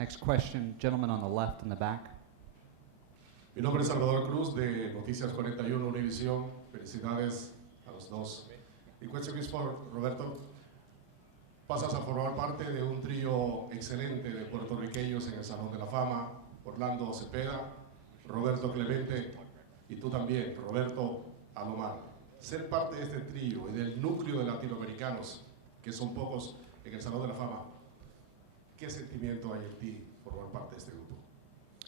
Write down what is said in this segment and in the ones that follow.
Next question, gentleman on the left in the back. Mi nombre es Salvador Cruz de Noticias 41 Univisión. Felicidades a los dos. The question is for Roberto. Pasas a formar parte de un trío excelente de puertorriqueños en el Salón de la Fama. Orlando Cepeda, Roberto Clemente y tú también, Roberto Alomar. Ser parte de este trío y del núcleo de latinoamericanos, que son pocos en el Salón de la Fama, ¿qué sentimiento hay en ti formar parte de este grupo?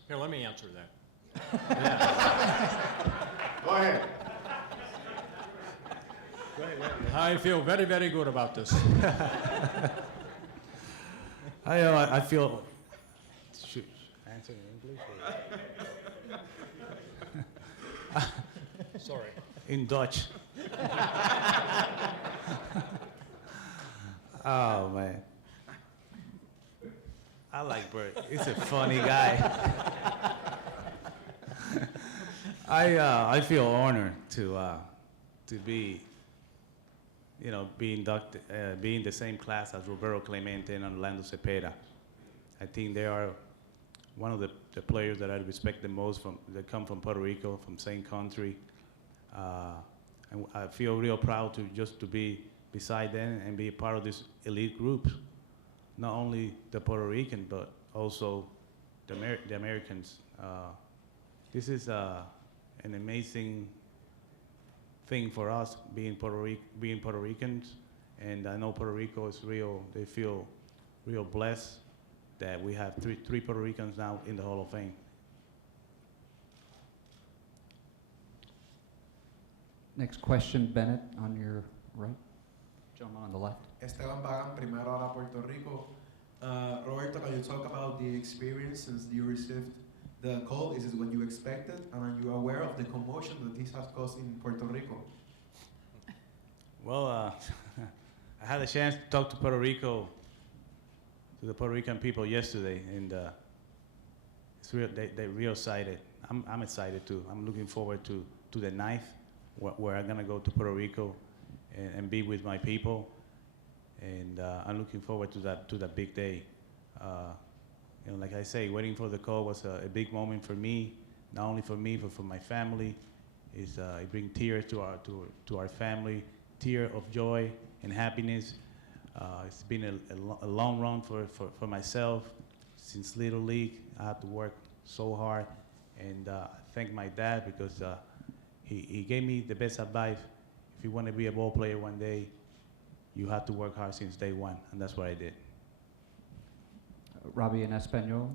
Here, let me answer that. Go ahead. I feel very, very good about this. I feel. Should answer in English? Sorry. In Dutch. Oh man, I like Bert. He's a funny guy. I feel honored to be, be inducted, be in the same class as Roberto Clemente and Orlando Cepeda. I think they are one of the players that I respect the most that come from Puerto Rico, from same country. And I feel real proud to be beside them and be a part of this elite group. Not only the Puerto Rican, but also the Americans. This is an amazing thing for us being Puerto Ricans, and I know Puerto Rico is real. They feel real blessed that we have three Puerto Ricans now in the Hall of Fame. Next question, Bennett, on your right. Gentleman on the left. Esteban Bagan, primero a Puerto Rico. Roberto, can you talk about the experience since you received the call? Is it what you expected? And are you aware of the commotion that this has caused in Puerto Rico? Well, I had a chance to talk to the Puerto Rican people yesterday, and it's real. They're real excited. I'm excited too. I'm looking forward to the 9th, where I'm gonna go to Puerto Rico and be with my people, and I'm looking forward to that big day. Like I say, waiting for the call was a big moment for me, not only for me but for my family. It brings tears to our family, tear of joy and happiness. It's been a long run for myself since Little League. I had to work so hard, and I thank my dad because he gave me the best advice. If you want to be a ball player one day, you have to work hard since day one, and that's what I did. Robbie in Espanol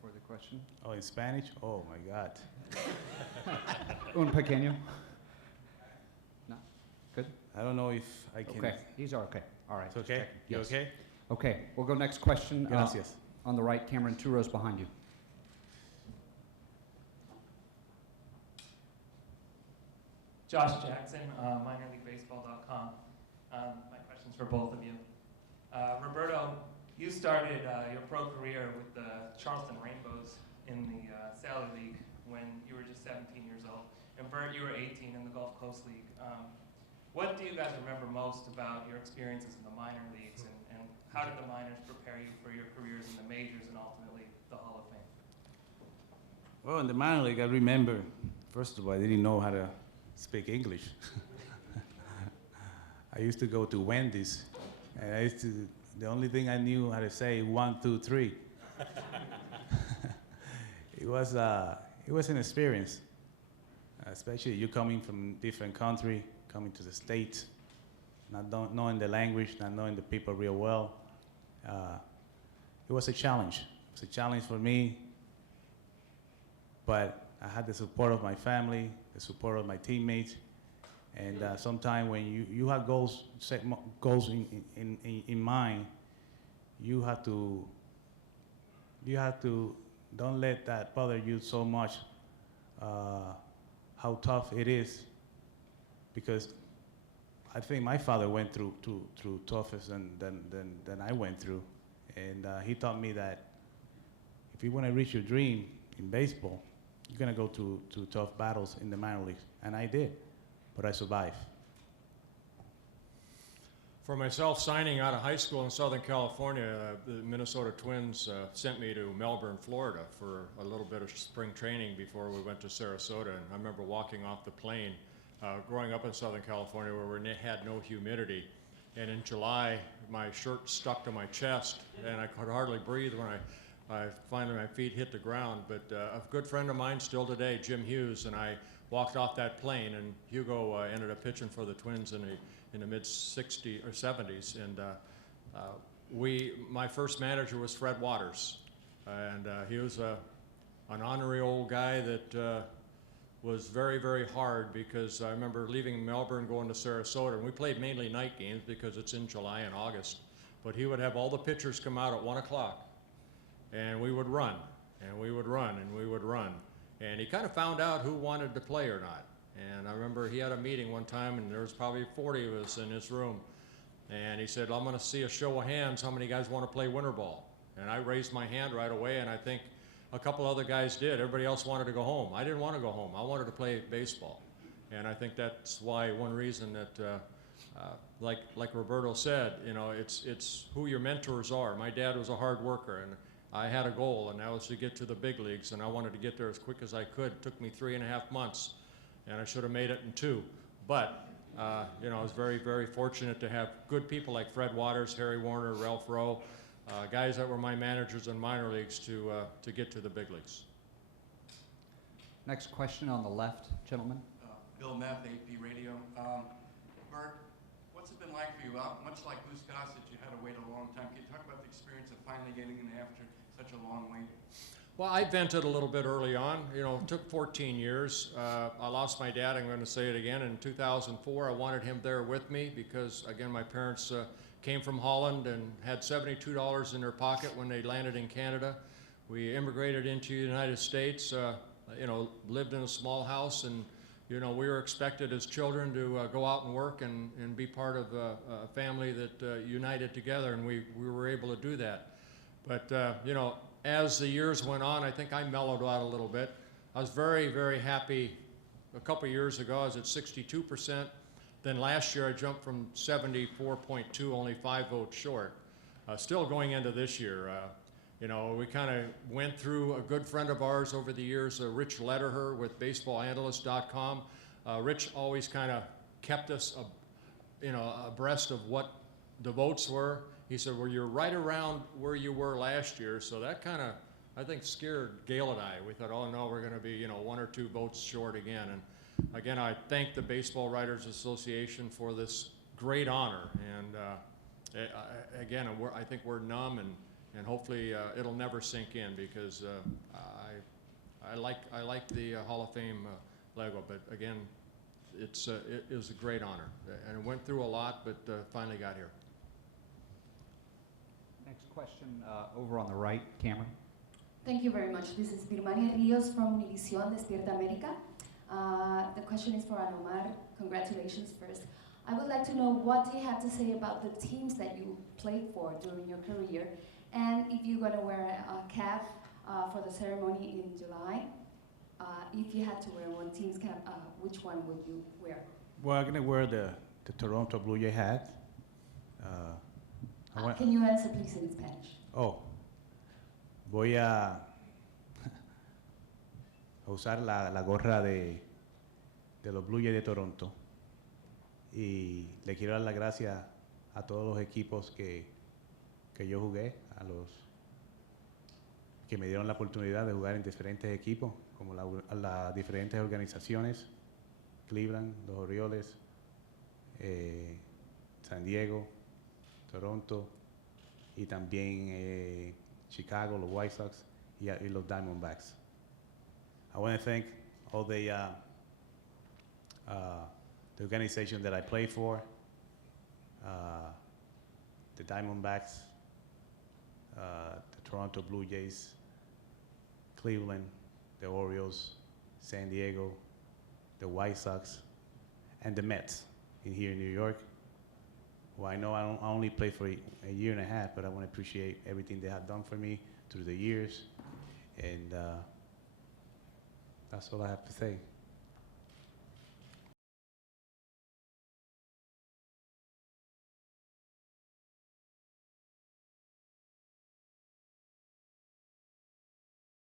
for the question. Oh, in Spanish? Oh my God. Un pequeño. No? Good? I don't know if I can. Okay, these are okay. All right. It's okay? Checking. You Yes. okay? Okay, we'll go next question. Gracias. On the right, Cameron, 2 rows behind you. Josh Jackson, minorleaguebaseball.com. My question's for both of you. Roberto, you started your pro career with the Charleston Rainbows in the Sally League when you were just 17 years old. And Bert, you were 18 in the Gulf Coast League. What do you guys remember most about your experiences in the minor leagues, and how did the minors prepare you for your careers in the majors and ultimately the Hall of Fame? Well, in the minor league, I remember, first of all, I didn't know how to speak English. I used to go to Wendy's, and the only thing I knew how to say 1, 2, 3. It was an experience, especially you coming from different country, coming to the States, not knowing the language, not knowing the people real well. It was a challenge. It was a challenge for me, but I had the support of my family, the support of my teammates, and sometimes when you have goals, set goals in mind, you have to don't let that bother you so much. How tough it is, because I think my father went through tougher than I went through, and he taught me that if you want to reach your dream in baseball, you're gonna go to tough battles in the minor leagues, and I did, but I survived. For myself, signing out of high school in Southern California, the Minnesota Twins sent me to Melbourne, Florida for a little bit of spring training before we went to Sarasota. And I remember walking off the plane, growing up in Southern California where we had no humidity. And in July, my shirt stuck to my chest and I could hardly breathe when I finally my feet hit the ground. But a good friend of mine still today, Jim Hughes, and I walked off that plane, and Hugo ended up pitching for the Twins in the mid 60s or 70s, and my first manager was Fred Waters, and he was an honorary old guy that was very, very hard, because I remember leaving Melbourne, going to Sarasota, and we played mainly night games because it's in July and August, but he would have all the pitchers come out at 1 o'clock, and we would run, and we would run, and we would run, and he kind of found out who wanted to play or not. And I remember he had a meeting one time, and there was probably 40 of us in his room. And he said, I'm going to see a show of hands, how many guys want to play winter ball? And I raised my hand right away, and I think a couple other guys did. Everybody else wanted to go home. I didn't want to go home. I wanted to play baseball. And I think that's why one reason that, like Roberto said, you know, it's who your mentors are. My dad was a hard worker, and I had a goal, and that was to get to the big leagues, and I wanted to get there as quick as I could. It took me 3.5 months. And I should have made it in 2. But, you know, I was very, very fortunate to have good people like Fred Waters, Harry Warner, Ralph Rowe, guys that were my managers in minor leagues to get to the big leagues. Next question on the left, gentlemen. Bill Neff, AP Radio. Bert, what's it been like for you? Much like Luz Gossett, you had to wait a long time. Can you talk about the experience of finally getting in after such a long wait? Well, I vented a little bit early on. You know, it took 14 years. I lost my dad, I'm going to say it again, in 2004. I wanted him there with me because, again, my parents came from Holland and had $72 in their pocket when they landed in Canada. We immigrated into the United States, you know, lived in a small house, and, you know, we were expected as children to go out and work and be part of a family that united together, and we were able to do that. But, you know, as the years went on, I think I mellowed out a little bit. I was very, very happy. A couple years ago, I was at 62%. Then last year, I jumped from 74.2, only 5 votes short. Still going into this year, you know, we kind of went through a good friend of ours over the years, Rich Lederher with BaseballAnalyst.com. Rich always kind of kept us, you know, abreast of what the votes were. He said, well, you're right around where you were last year, so that kind of, I think, scared Gail and I. We thought, oh no, we're going to be, you know, 1 or 2 votes short again. And again, I thank the Baseball Writers Association for this great honor. And again, I think we're numb, and hopefully it'll never sink in, because I like the Hall of Fame Lego, but again, it was a great honor, and it went through a lot, but finally got here. Next question over on the right, Cameron. Thank you very much. This is Birmania Rios from Univision Despierta América. The question is for Alomar. Congratulations first. I would like to know what you have to say about the teams that you played for during your career, and if you're going to wear a cap for the ceremony in July. If you had to wear one team's cap, which one would you wear? Well, I'm going to wear the Toronto Blue Jay hat. Can you answer please in Spanish? Oh, voy a usar la gorra de los Blue Jays de Toronto, y le quiero dar las gracias a todos los equipos que yo jugué, a los que me dieron la oportunidad de jugar en diferentes equipos, como las diferentes organizaciones, Cleveland, los Orioles, San Diego, Toronto, y también Chicago, los White Sox, y los Diamondbacks. I want to thank all the organization that I play for, the Diamondbacks, the Toronto Blue Jays, Cleveland, the Orioles, San Diego, the White Sox, and the Mets here in New York. Well, I know I only played for a year and a half, but I want to appreciate everything they have done for me through the years, and that's all I have to say.